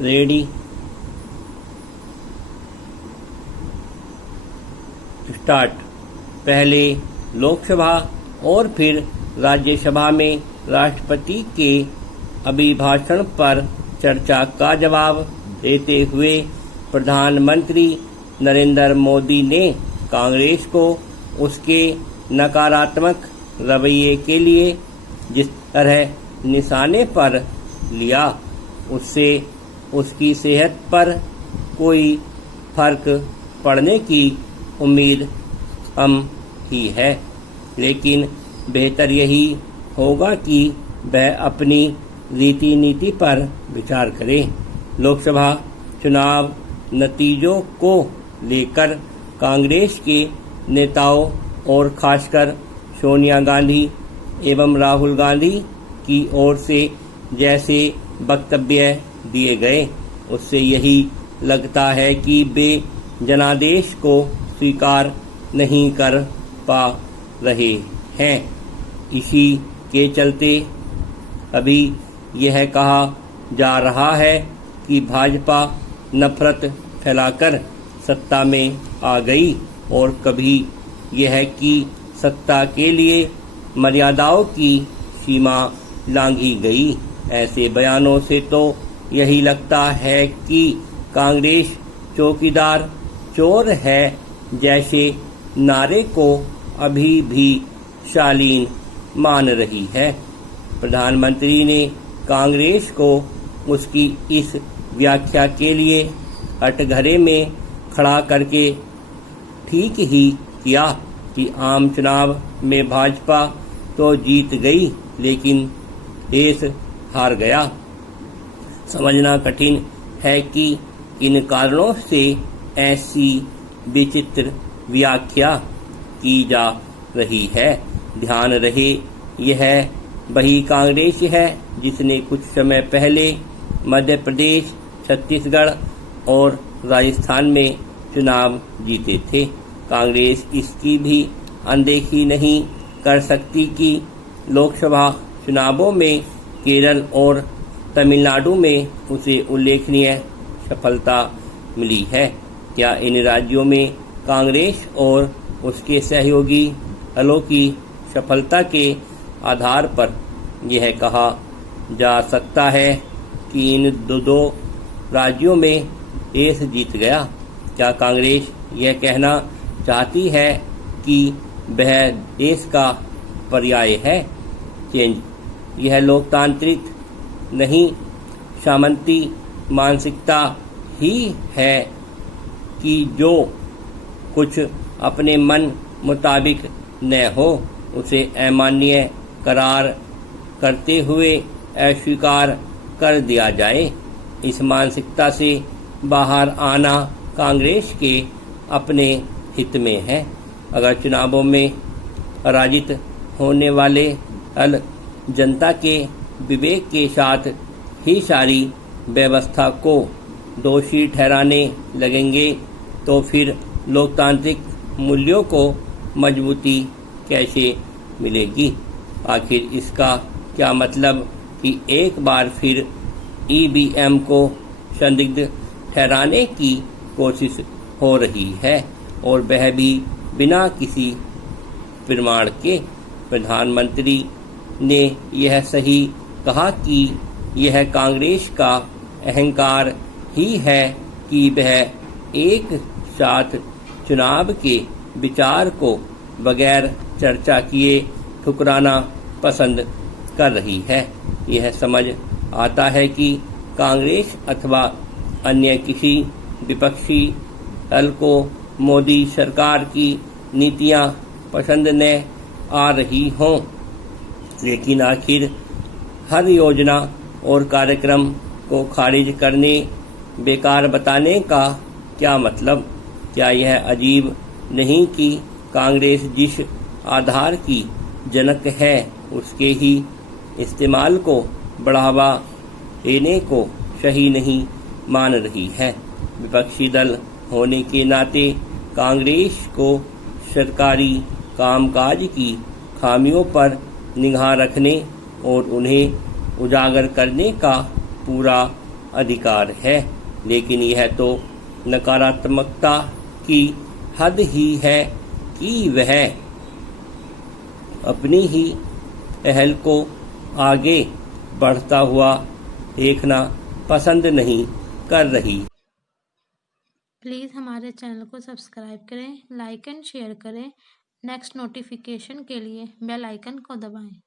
Ready start. पहले लोकसभा और फिर राज्यसभा में राष्ट्रपति के अभिभाषण पर चर्चा का जवाब देते हुए प्रधानमंत्री नरेंद्र मोदी ने कांग्रेस को उसके नकारात्मक रवैये के लिए जिस तरह निशाने पर लिया, उससे उसकी सेहत पर कोई फर्क पड़ने की उम्मीद कम ही है, लेकिन बेहतर यही होगा कि वह अपनी रीति नीति पर विचार करे। लोकसभा चुनाव नतीजों को लेकर कांग्रेस के नेताओं और खासकर सोनिया गांधी एवं राहुल गांधी की ओर से जैसे वक्तव्य दिए गए, उससे यही लगता है कि वे जनादेश को स्वीकार नहीं कर पा रहे हैं। इसी के चलते अभी यह कहा जा रहा है कि भाजपा नफरत फैलाकर सत्ता में आ गई और कभी यह कि सत्ता के लिए मर्यादाओं की सीमा लांघी गई। ऐसे बयानों से तो यही लगता है कि कांग्रेस चौकीदार चोर है जैसे नारे को अभी भी शालीन मान रही है। प्रधानमंत्री ने कांग्रेस को उसकी इस व्याख्या के लिए कटघरे में खड़ा करके ठीक ही किया कि आम चुनाव में भाजपा तो जीत गई लेकिन देश हार गया। समझना कठिन है कि किन कारणों से ऐसी विचित्र व्याख्या की जा रही है। ध्यान रहे यह वही कांग्रेस है जिसने कुछ समय पहले मध्य प्रदेश, छत्तीसगढ़ और राजस्थान में चुनाव जीते थे। कांग्रेस इसकी भी अनदेखी नहीं कर सकती कि लोकसभा चुनावों में केरल और तमिलनाडु में उसे उल्लेखनीय सफलता मिली है। क्या इन राज्यों में कांग्रेस और उसके सहयोगी दलों की सफलता के आधार पर यह कहा जा सकता है कि इन दो राज्यों में देश जीत गया? क्या कांग्रेस यह कहना चाहती है कि वह देश का पर्याय है? चेंज यह लोकतांत्रिक नहीं सामंती मानसिकता ही है कि जो कुछ अपने मन मुताबिक न हो उसे अमान्य करार करते हुए अस्वीकार कर दिया जाए। इस मानसिकता से बाहर आना कांग्रेस के अपने हित में है। अगर चुनावों में पराजित होने वाले दल जनता के विवेक के साथ ही सारी व्यवस्था को दोषी ठहराने लगेंगे तो फिर लोकतांत्रिक मूल्यों को मजबूती कैसे मिलेगी? आखिर इसका क्या मतलब कि एक बार फिर ईवीएम को संदिग्ध ठहराने की कोशिश हो रही है और वह भी बिना किसी प्रमाण के। प्रधानमंत्री ने यह सही कहा कि यह कांग्रेस का अहंकार ही है कि वह एक साथ चुनाव के विचार को बगैर चर्चा किए ठुकराना पसंद कर रही है। यह समझ आता है कि कांग्रेस अथवा अन्य किसी विपक्षी दल को मोदी सरकार की नीतियां पसंद न आ रही हों, लेकिन आखिर हर योजना और कार्यक्रम को खारिज करने, बेकार बताने का क्या मतलब? क्या यह अजीब नहीं कि कांग्रेस जिस आधार की जनक है उसके ही इस्तेमाल को बढ़ावा देने को सही नहीं मान रही है? विपक्षी दल होने के नाते कांग्रेस को सरकारी कामकाज की खामियों पर निगाह रखने और उन्हें उजागर करने का पूरा अधिकार है, लेकिन यह तो नकारात्मकता की हद ही है कि वह अपनी ही पहल को आगे बढ़ता हुआ देखना पसंद नहीं कर रही। प्लीज़ हमारे चैनल को सब्सक्राइब करें, लाइक एंड शेयर करें। नेक्स्ट नोटिफिकेशन के लिए बेल आइकन को दबाएं।